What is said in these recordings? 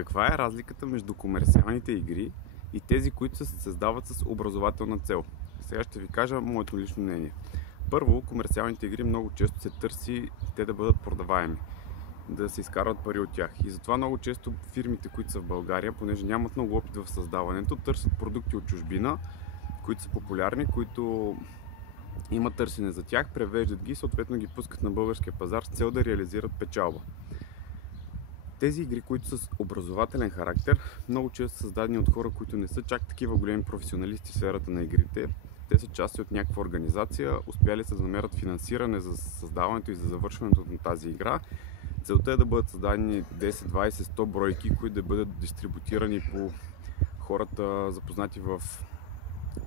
Каква е разликата между комерциалните игри и тези, които се създават с образователна цел? Сега ще ви кажа моето лично мнение. Първо, комерциалните игри много често се търси те да бъдат продаваеми, да се изкарват пари от тях. И затова много често фирмите, които са в България, понеже нямат много опит в създаването, търсят продукти от чужбина, които са популярни, които има търсене за тях, превеждат ги и съответно ги пускат на българския пазар с цел да реализират печалба. Тези игри, които са с образователен характер, много често са създадени от хора, които не са чак такива големи професионалисти в сферата на игрите. Те са части от някаква организация, успяли са да намерят финансиране за създаването и за завършването на тази игра. Целта е да бъдат създадени 10, 20, 100 бройки, които да бъдат дистрибутирани по хората, запознати в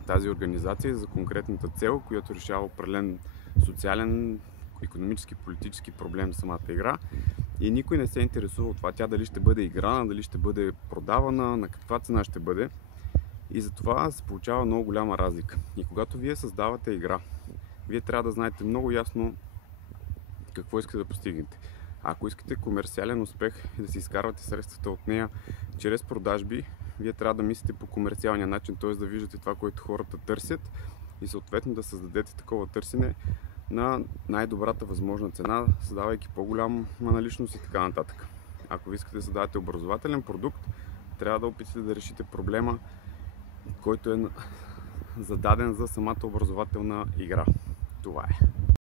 тази организация за конкретната цел, която решава определен социален, икономически, политически проблем в самата игра. И никой не се интересува от това тя дали ще бъде играна, дали ще бъде продавана, на каква цена ще бъде. И затова се получава много голяма разлика. И когато вие създавате игра, вие трябва да знаете много ясно какво искате да постигнете. Ако искате комерциален успех и да си изкарвате средствата от нея чрез продажби, вие трябва да мислите по комерциалния начин, т.е. да виждате това, което хората търсят и съответно да създадете такова търсене на най-добрата възможна цена, създавайки по-голяма наличност и така нататък. Ако ви искате да създадете образователен продукт, трябва да опитате да решите проблема, който е зададен за самата образователна игра. Това е.